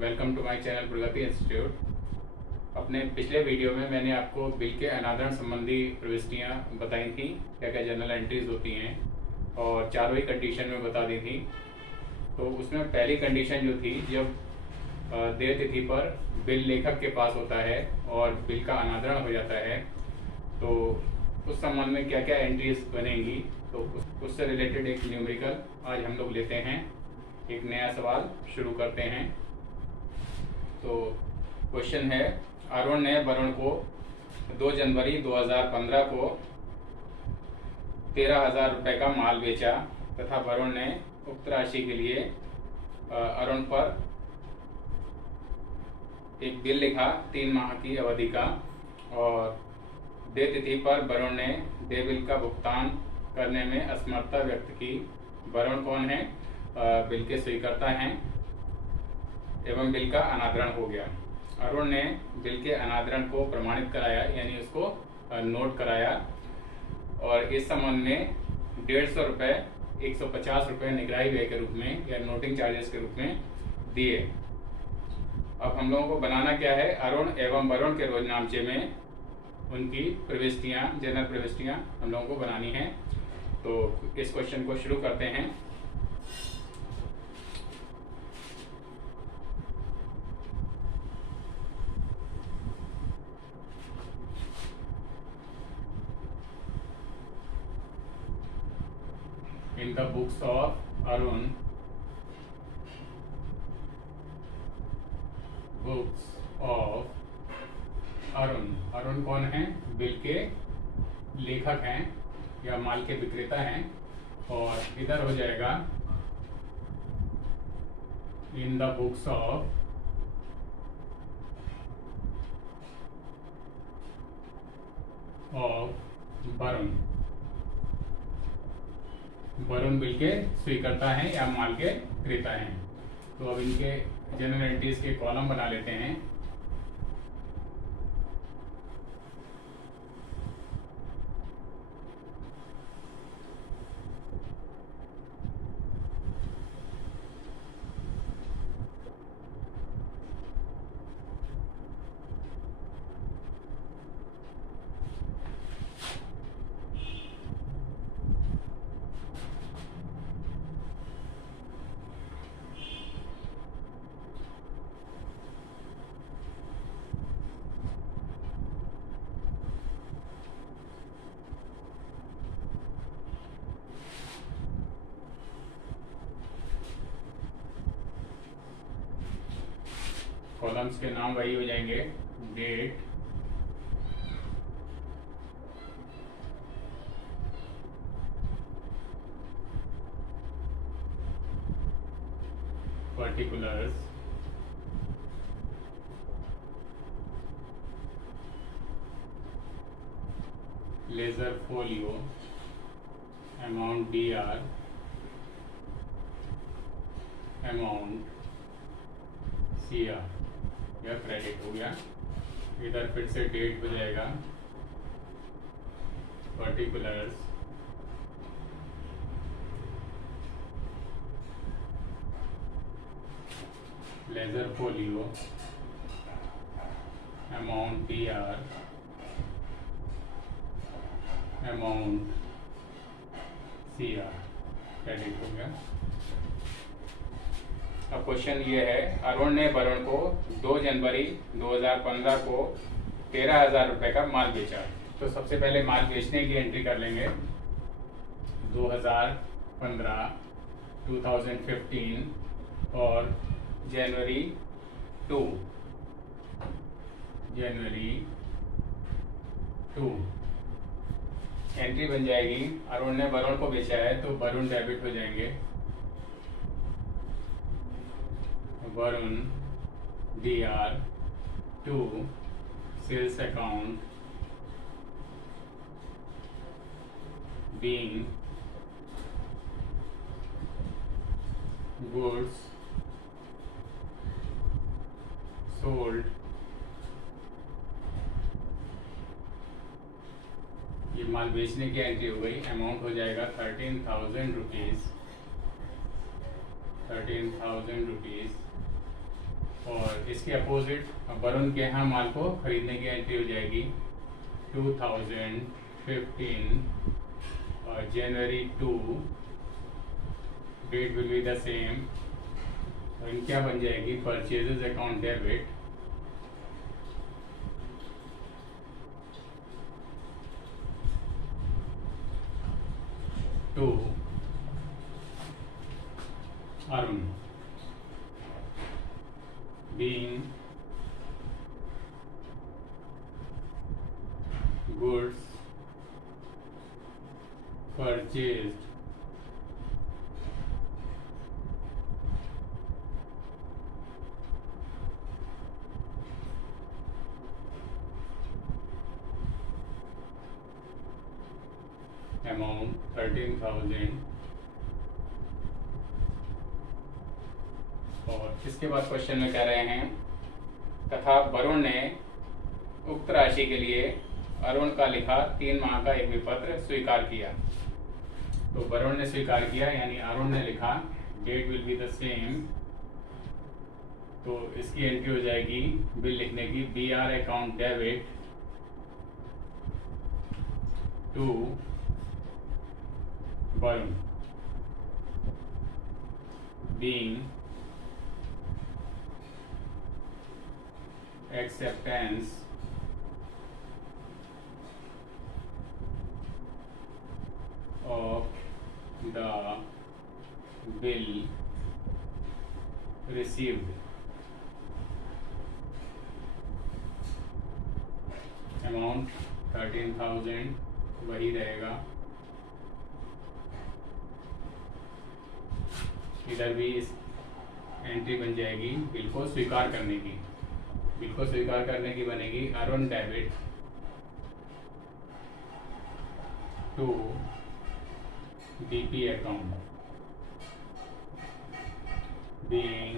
Welcome to my channel Pragati institute. अपने पिछले video में मैंने आपको बिल के अनादरण संबंधी प्रविष्टियाँ बताई थी, क्या क्या जनरल एंट्रीज होती हैं और चारों ही कंडीशन में बता दी थी। तो उसमें पहली कंडीशन जो थी, जब देय तिथि पर बिल लेखक के पास होता है और बिल का अनादरण हो जाता है तो उस संबंध में क्या क्या एंट्रीज बनेंगी, तो उससे रिलेटेड एक न्यूमेरिकल आज हम लोग लेते हैं। एक नया सवाल शुरू करते हैं। तो क्वेश्चन है, अरुण ने वरुण को 2 जनवरी 2015 को 13,000 रुपये का माल बेचा तथा वरुण ने उक्त राशि के लिए अरुण पर एक बिल लिखा 3 माह की अवधि का, और देय तिथि पर वरुण ने देय बिल का भुगतान करने में असमर्थता व्यक्त की। वरुण कौन है? बिल के स्वीकर्ता हैं एवं बिल का अनादरण हो गया। अरुण ने बिल के अनादरण को प्रमाणित कराया, यानी उसको नोट कराया, और इस संबंध में 150 रुपये 150 रुपये निगरानी व्यय के रूप में या नोटिंग चार्जेस के रूप में दिए। अब हम लोगों को बनाना क्या है? अरुण एवं वरुण के रोजनामचे में उनकी प्रविष्टियाँ, जनरल प्रविष्टियाँ हम लोगों को बनानी है। तो इस क्वेश्चन को शुरू करते हैं। In the books of Arun, books of Arun. Arun कौन है? बिल के लेखक हैं या माल के विक्रेता हैं, और इधर हो जाएगा in the books of Varun. Varun bill के स्वीकर्ता हैं या माल के क्रेता हैं। तो अब इनके जनरल एंट्रीज के कॉलम बना लेते हैं। कॉलम्स के नाम वही हो जाएंगे, date, particulars, ledger folio, amount DR, amount CR, यह क्रेडिट हो गया। इधर फिर से डेट हो जाएगा, particulars, ledger folio, amount DR, amount CR, credit हो गया। अब क्वेश्चन ये है, अरुण ने वरुण को 2 जनवरी 2015 को 13,000 रुपये का माल बेचा। तो सबसे पहले माल बेचने की एंट्री कर लेंगे। 2015 2015 और जनवरी 2 एंट्री बन जाएगी। अरुण ने वरुण को बेचा है तो वरुण डेबिट हो जाएंगे। Varun DR to sales account being goods sold. ये माल बेचने की एंट्री हो गई। अमाउंट हो जाएगा 13,000 रुपीज़। 13,000 रुपीज़ और इसके अपोजिट वरुण के यहाँ माल को खरीदने की एंट्री हो जाएगी 2015 और January 2, date will be the same. और इन क्या बन जाएगी, purchases account debit to Arun being goods purchased amount 13,000। और इसके बाद क्वेश्चन में कह रहे हैं तथा वरुण ने उक्त राशि के लिए अरुण का लिखा 3 माह का एक विपत्र स्वीकार किया। तो वरुण ने स्वीकार किया यानी अरुण ने लिखा, date will be the same. तो इसकी एंट्री हो जाएगी बिल लिखने की, BR account debit to Varun being acceptance of the bill received, amount 13,000 वही रहेगा। इधर भी इस एंट्री बन जाएगी बिल को स्वीकार करने की। बिल को स्वीकार करने की बनेगी Arun debit to DP account being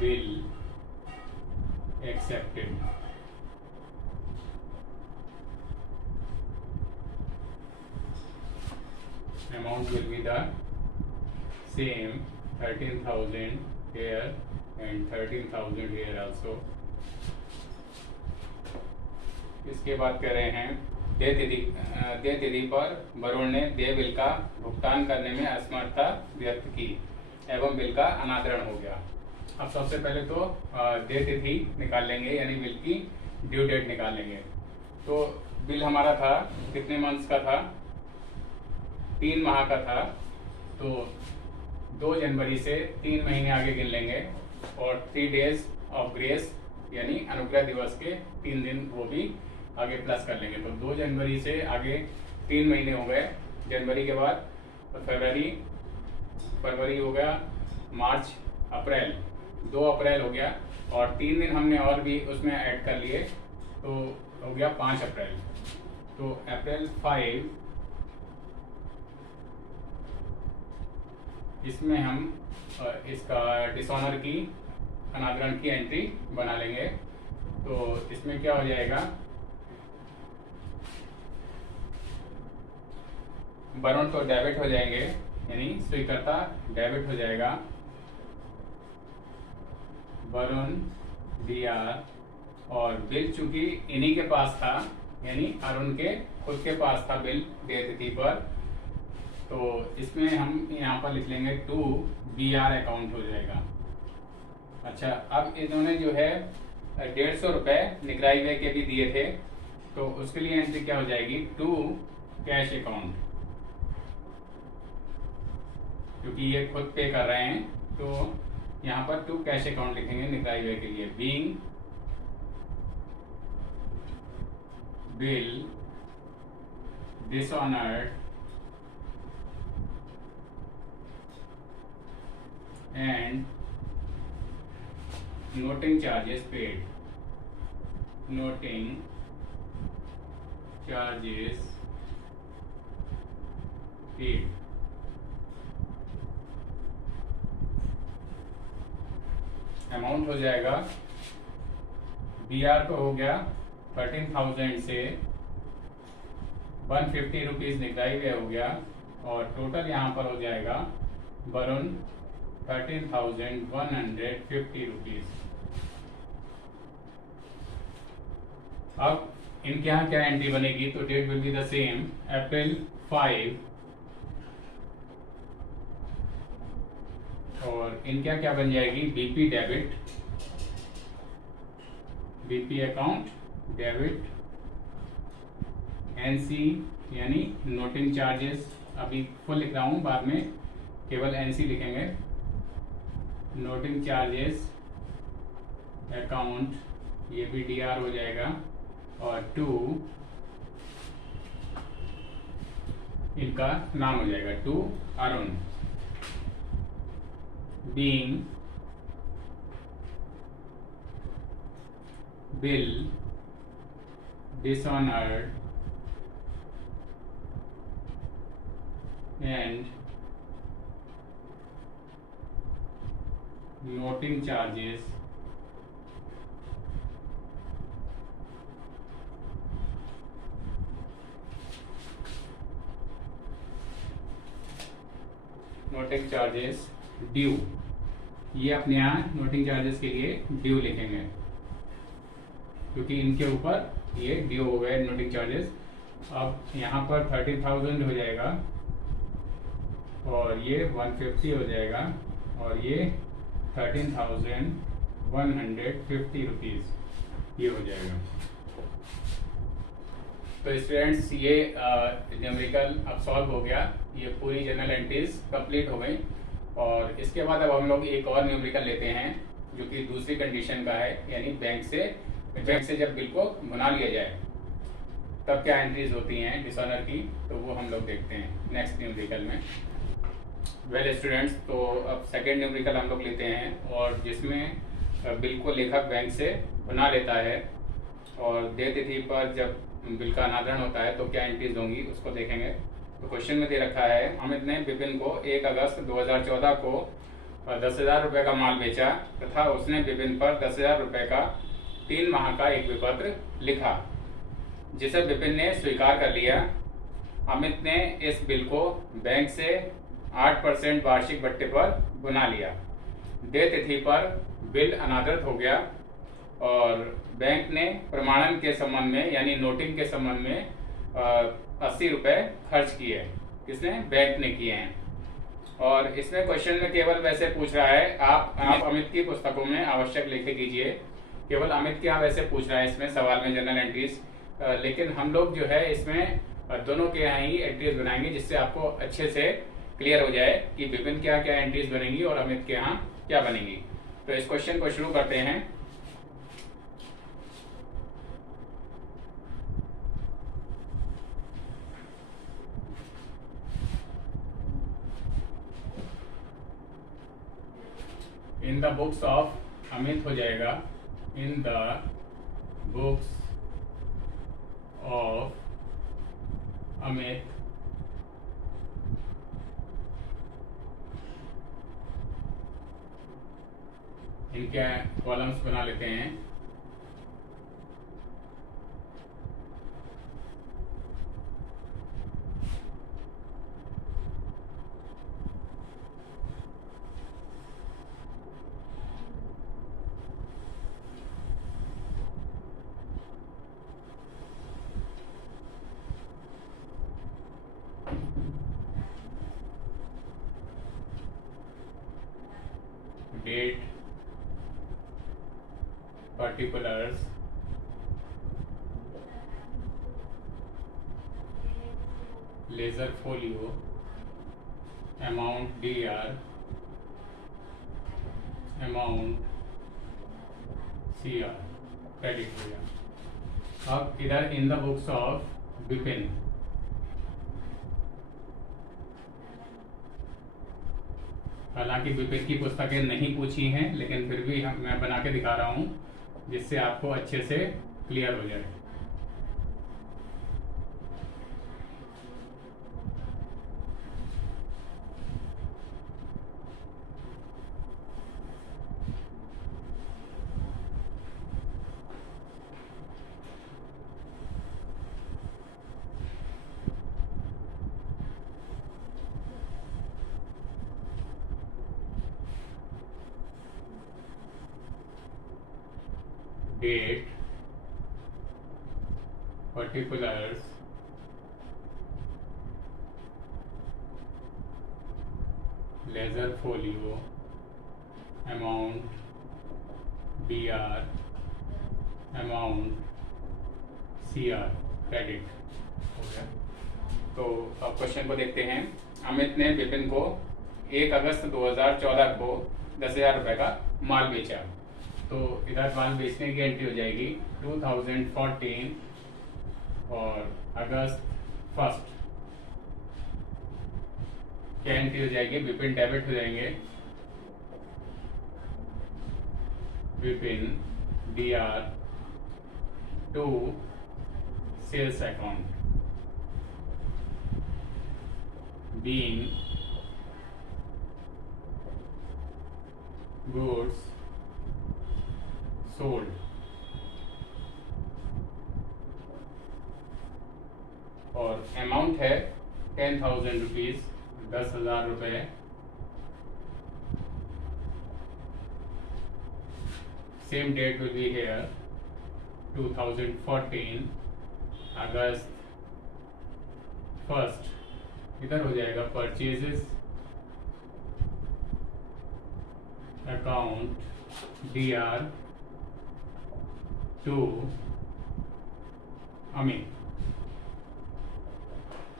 bill accepted. Amount will be the same, 13,000 here and 13,000 here also। इसके बाद कह रहे हैं देय तिथि पर वरुण ने देय बिल का भुगतान करने में असमर्थता व्यक्त की एवं बिल का अनादरण हो गया। अब सबसे पहले तो देय तिथि निकाल लेंगे यानी बिल की ड्यू डेट निकाल लेंगे। तो बिल हमारा था कितने मंथ्स का था, 3 माह का था। तो 2 जनवरी से 3 महीने आगे गिन लेंगे और 3 डेज ऑफ ग्रेस यानी अनुग्रह दिवस के 3 दिन वो भी आगे प्लस कर लेंगे। तो 2 जनवरी से आगे 3 महीने हो गए। जनवरी के बाद फरवरी हो गया, मार्च, अप्रैल, 2 अप्रैल हो गया और 3 दिन हमने और भी उसमें ऐड कर लिए तो हो गया 5 अप्रैल। तो अप्रैल 5 इसमें हम इसका डिसऑनर की अनादरण की एंट्री बना लेंगे। तो इसमें क्या हो जाएगा, वरुण तो डेबिट हो जाएंगे यानी स्वीकर्ता डेबिट हो जाएगा, वरुण BR और बिल चूंकि इन्हीं के पास था यानी अरुण के खुद के पास था बिल देय तिथि पर, तो इसमें हम यहाँ पर लिख लेंगे टू BR अकाउंट हो जाएगा। अच्छा, अब इन्होंने जो है 150 रुपये निगराई व्यय के भी दिए थे तो उसके लिए एंट्री क्या हो जाएगी, टू कैश अकाउंट, क्योंकि ये खुद पे कर रहे हैं तो यहाँ पर टू कैश अकाउंट लिखेंगे निगराई व्यय के लिए। Being bill dishonoured and noting charges paid, noting charges paid। Amount हो जाएगा BR को हो गया 13,000 से 150 रुपीज निगराई व्यय हो गया और टोटल यहाँ पर हो जाएगा वरुण 13,150 रुपीज। अब इनके यहाँ क्या एंट्री बनेगी, तो date will be the same, April 5, और इनका क्या बन जाएगी, BP debit, BP account debit, NC यानी नोटिंग चार्जेस, अभी फुल लिख रहा हूँ, बाद में केवल एनसी लिखेंगे, नोटिंग चार्जेस अकाउंट, ये भी डीआर हो जाएगा, और 2 इनका नाम हो जाएगा, 2 Arun, being bill dishonored and noting charges due, ये अपने यहाँ नोटिंग चार्जेस के लिए ड्यू लिखेंगे, क्योंकि इनके ऊपर ये ड्यू हो गए नोटिंग चार्जेस। अब यहाँ पर 13,000 हो जाएगा, और ये 150 हो जाएगा, और ये 13,150 रुपीज ये हो जाएगा। तो स्टूडेंट्स, ये न्यूमेरिकल अब सॉल्व हो गया, ये पूरी जनरल एंट्रीज कंप्लीट हो गई। और इसके बाद अब हम लोग एक और न्यूमेरिकल लेते हैं, जो कि दूसरी कंडीशन का है, यानी बैंक से जब बिल को भुना लिया जाए तब क्या एंट्रीज होती हैं डिसऑनर की, तो वो हम लोग देखते हैं नेक्स्ट न्यूमेरिकल में। वेल स्टूडेंट्स, तो अब सेकेंड न्यूमेरिकल हम लोग लेते हैं, और जिसमें बिल को लेखक बैंक से भुना लेता है, और देय तिथि पर जब बिल का अनादरण होता है तो क्या एंट्रीज होंगी उसको देखेंगे। तो क्वेश्चन में दे रखा है, अमित ने विपिन को 1 अगस्त 2014 को 10,000 रुपये का माल बेचा, तथा उसने विपिन पर 10,000 रुपये का 3 माह का एक विपत्र लिखा, जिसे विपिन ने स्वीकार कर लिया। अमित ने इस बिल को बैंक से 8% वार्षिक भत्ते पर बुना लिया। देय तिथि पर बिल अनादृत हो गया, और बैंक ने प्रमाणन के संबंध में यानी नोटिंग के संबंध में 80 रुपये खर्च किए। किसने? बैंक ने किए हैं। और इसमें क्वेश्चन में केवल वैसे पूछ रहा है, आप अमित की पुस्तकों में आवश्यक लेखे कीजिए। केवल अमित के यहाँ वैसे पूछ रहा है इसमें सवाल में जनरल एंट्रीज, लेकिन हम लोग जो है इसमें दोनों के यहाँ ही एंट्रीज बनाएंगे, जिससे आपको अच्छे से क्लियर हो जाए कि विपिन के यहाँ क्या एंट्रीज बनेंगी और अमित के यहाँ क्या बनेंगी। तो इस क्वेश्चन को शुरू करते हैं। In the books of Amit हो जाएगा, in the books of Amit इनके कॉलम्स बना लेते हैं। Date, particulars, ledger folio, amount DR, amount CR, credit हो गया। अब इधर in the books of Vipin, हालांकि विपिन की पुस्तकें नहीं पूछी हैं, लेकिन फिर भी मैं बना के दिखा रहा हूं, जिससे आपको अच्छे से क्लियर हो जाए। Date, particulars, ledger folio, amount, BR, amount, CR, credit हो गया। तो अब क्वेश्चन को देखते हैं। अमित ने विपिन को 1 अगस्त 2014 को 10,000 रुपये का माल बेचा। तो इधर माल बेचने की एंट्री हो जाएगी 2014 और अगस्त 1 क्या एंट्री हो जाएगी, विपिन डेबिट हो जाएंगे, Vipin DR to sales account, being goods sold, और अमाउंट है 10,000 रुपीज, 10,000 रुपये। Same date will be here 2014 अगस्त 1 इधर हो जाएगा purchases account DR to Amit,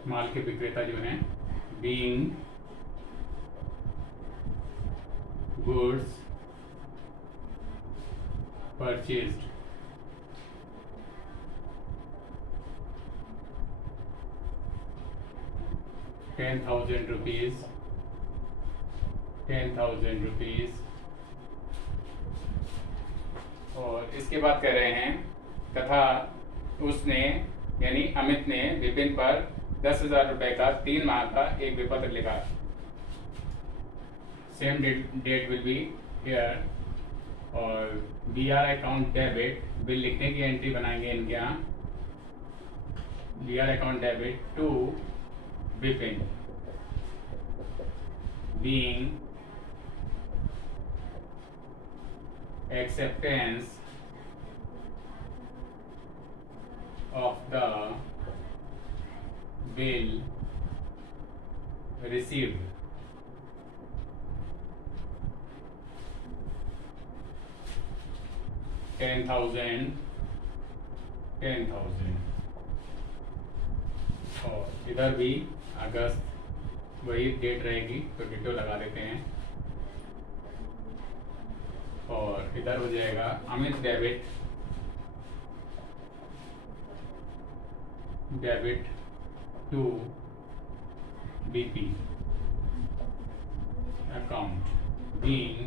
माल के विक्रेता जो हैं, बीइंग गुड्स परचेज्ड, ₹10,000, 10,000 रुपीज। और इसके बाद कह रहे हैं तथा उसने यानी अमित ने विपिन पर 10,000 रुपए का 3 माह का एक विपत्र लिखा। Same date will be here, और BR अकाउंट डेबिट, बिल लिखने की एंट्री बनाएंगे इनके यहाँ, BR account debit to Vipin, being acceptance of the bill received, $10,000, 10,000। और इधर भी अगस्त वही डेट रहेगी, तो डिटो लगा देते हैं। और इधर हो जाएगा Amit debit, debit to BP account, being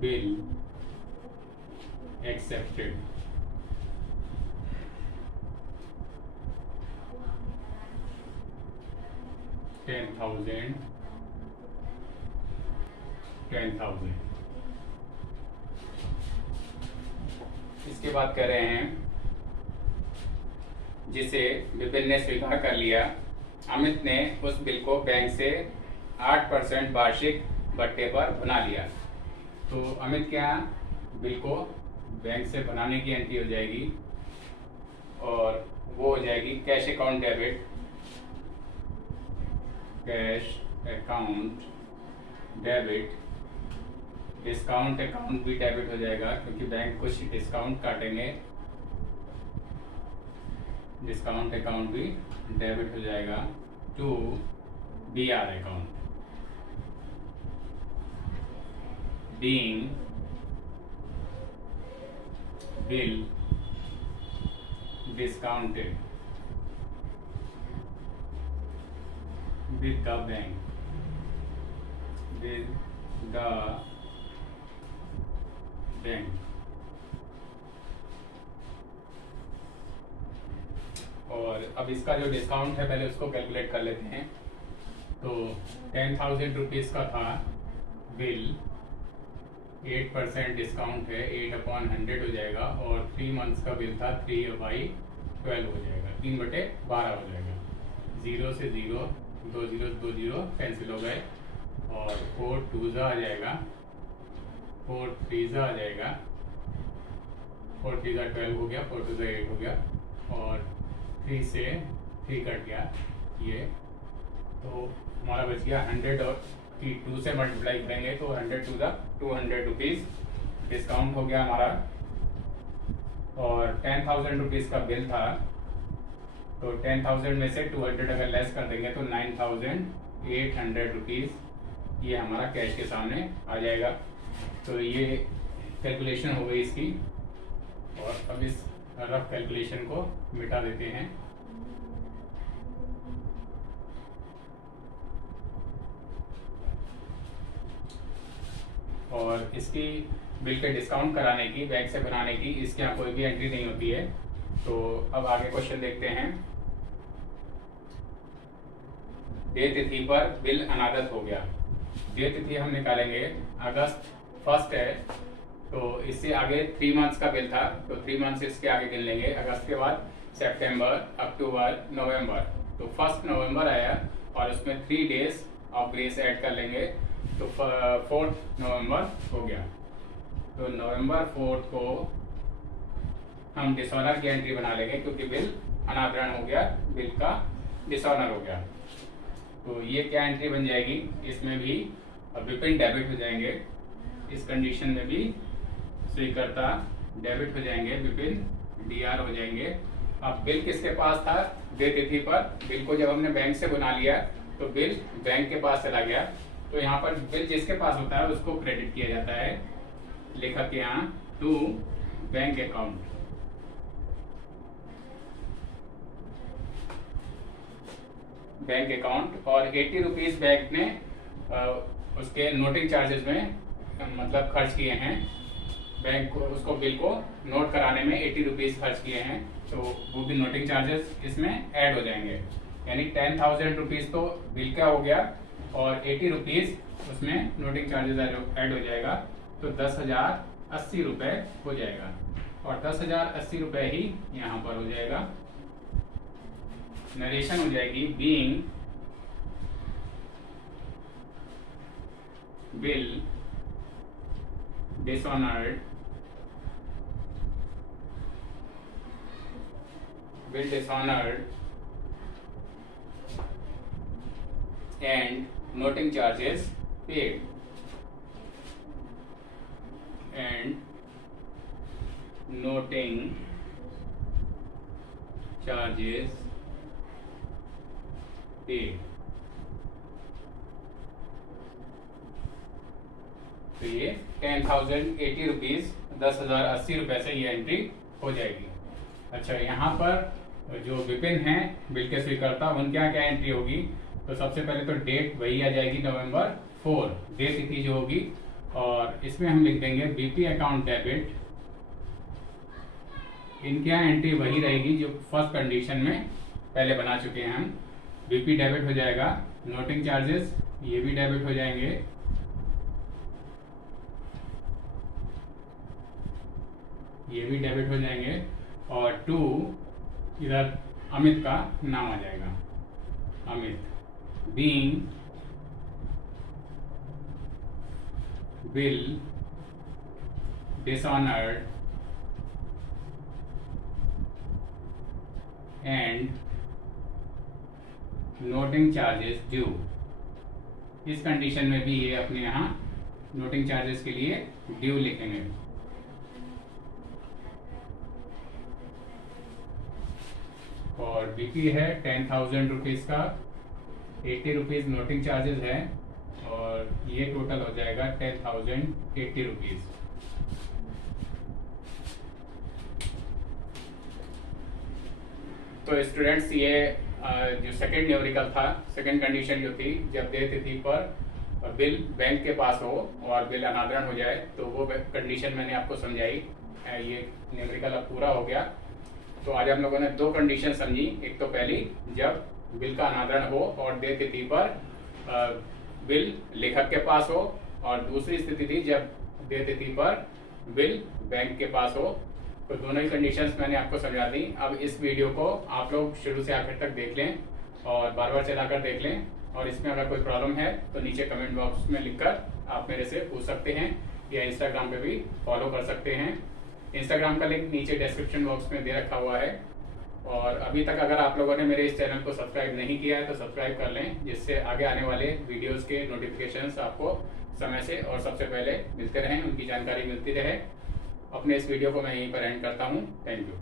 bill accepted, $10,000, 10,000। इसके बाद कह रहे हैं जिसे विपिन ने स्वीकार कर लिया, अमित ने उस बिल को बैंक से 8% वार्षिक बट्टे पर बना लिया। तो अमित के यहाँ बिल को बैंक से बनाने की एंट्री हो जाएगी, और वो हो जाएगी cash account debit, cash account debit, discount account भी डेबिट हो जाएगा क्योंकि बैंक कुछ डिस्काउंट काटेंगे, डिस्काउंट अकाउंट भी डेबिट हो जाएगा to BR account, being bill discounted with the bank, with the bank। और अब इसका जो डिस्काउंट है पहले उसको कैलकुलेट कर लेते हैं। तो 10,000 रुपीज़ का था बिल, 8% डिस्काउंट है, 8/100 हो जाएगा, और 3 मंथ्स का बिल था 3/12 हो जाएगा, 3/12 हो जाएगा। 0 से 0, 2 0 2 0 कैंसिल हो गए, और 4 2 आ जाएगा 4 3 आ जाएगा, 4 3 12 हो गया, 4 2 8 हो गया, और 3 से 3 कट गया ये, तो हमारा बच गया 100, और 2 से मल्टीप्लाई करेंगे तो 100 टू द 200 रुपीज़ डिस्काउंट हो गया हमारा। और 10,000 रुपीज़ का बिल था, तो 10,000 में से 200 अगर लेस कर देंगे तो 9,800 रुपीज़ ये हमारा कैश के सामने आ जाएगा। तो ये कैलकुलेशन हो गई इसकी, और अब इस रफ कैलकुलेशन को मिटा देते हैं। और इसकी बिल के डिस्काउंट कराने की, बैंक से बनाने की, इसके यहाँ कोई भी एंट्री नहीं होती है। तो अब आगे क्वेश्चन देखते हैं। देय तिथि पर बिल अनादत हो गया। देय तिथि हम निकालेंगे, अगस्त 1 है, तो इससे आगे 3 मंथ्स का बिल था, तो 3 मंथ्स इसके आगे गिन लेंगे। अगस्त के बाद सितंबर, अक्टूबर, नवंबर, तो 1 नवंबर आया और उसमें 3 डेज ऑफ ग्रेस ऐड कर लेंगे, तो 4 नवंबर हो गया। तो नवंबर 4 को हम डिसऑनर की एंट्री बना लेंगे, क्योंकि बिल अनादरण हो गया, बिल का डिसऑनर हो गया। तो ये क्या एंट्री बन जाएगी, इसमें भी विपिन डेबिट हो जाएंगे, इस कंडीशन में भी स्वीकर्ता डेबिट हो जाएंगे, विपिन डीआर हो जाएंगे। अब बिल किसके पास था, देय तिथि पर। बिल को जब हमने बैंक से बना लिया तो बिल बैंक के पास चला गया, तो यहाँ पर बिल जिसके पास होता है उसको क्रेडिट किया जाता है, लेखक के यहाँ, to bank account. Bank account, और 80 रुपीज बैंक ने उसके नोटिंग चार्जेस में मतलब खर्च किए हैं। बैंक को उसको बिल को नोट कराने में 80 रुपीज खर्च किए हैं, तो वो भी नोटिंग चार्जेस इसमें ऐड हो जाएंगे। यानी 10,000 रुपीज तो बिल का हो गया, और 80 रुपीज उसमें नोटिंग चार्जेस ऐड हो जाएगा, तो 10,080 रुपये हो जाएगा। और 10,080 रुपये ही यहाँ पर हो जाएगा। नरेशन हो जाएगी, being bill dishonored and noting charges paid, and noting charges paid। तो ये 10,080 रुपीज, 10,080 रुपये से ये एंट्री हो जाएगी। अच्छा, यहाँ पर जो विपिन हैं बिल के स्वीकर्ता, उनके यहाँ क्या एंट्री होगी, तो सबसे पहले तो डेट वही आ जाएगी, नवंबर 4 देय तिथि जो होगी, और इसमें हम लिख देंगे बीपी अकाउंट डेबिट। इनके यहाँ एंट्री वही रहेगी जो फर्स्ट कंडीशन में पहले बना चुके हैं हम। बीपी डेबिट हो जाएगा, नोटिंग चार्जेस ये भी डेबिट हो जाएंगे, ये भी डेबिट हो जाएंगे, और 2 इधर अमित का नाम आ जाएगा, Amit, being bill dishonoured and noting charges due. इस कंडीशन में भी ये अपने यहाँ नोटिंग चार्जेस के लिए ड्यू लिखेंगे। और बीपी है 10,000 रुपीज का, 80 रुपीज नोटिंग चार्जेस है, और ये टोटल हो जाएगा 10,080 रुपीज। तो स्टूडेंट्स, ये जो सेकेंड न्यूमेरिकल था, सेकेंड कंडीशन जो थी, जब देय तिथि पर बिल बैंक के पास हो और बिल अनादरण हो जाए, तो वो कंडीशन मैंने आपको समझाई। ये न्यूमेरिकल अब पूरा हो गया। तो आज हम लोगों ने 2 कंडीशन समझी। एक तो पहली, जब बिल का अनादरण हो और देय तिथि पर बिल लेखक के पास हो, और दूसरी स्थिति थी जब देय तिथि पर बिल बैंक के पास हो। तो दोनों ही कंडीशंस मैंने आपको समझा दी। अब इस वीडियो को आप लोग शुरू से आखिर तक देख लें और बार बार चलाकर देख लें, और इसमें अगर कोई प्रॉब्लम है तो नीचे कमेंट बॉक्स में लिखकर आप मेरे से पूछ सकते हैं, या इंस्टाग्राम पे भी फॉलो कर सकते हैं। इंस्टाग्राम का लिंक नीचे डिस्क्रिप्शन बॉक्स में दे रखा हुआ है। और अभी तक अगर आप लोगों ने मेरे इस चैनल को सब्सक्राइब नहीं किया है तो सब्सक्राइब कर लें, जिससे आगे आने वाले वीडियोस के नोटिफिकेशंस आपको समय से और सबसे पहले मिलते रहें, उनकी जानकारी मिलती रहे। अपने इस वीडियो को मैं यहीं पर एंड करता हूँ। Thank you.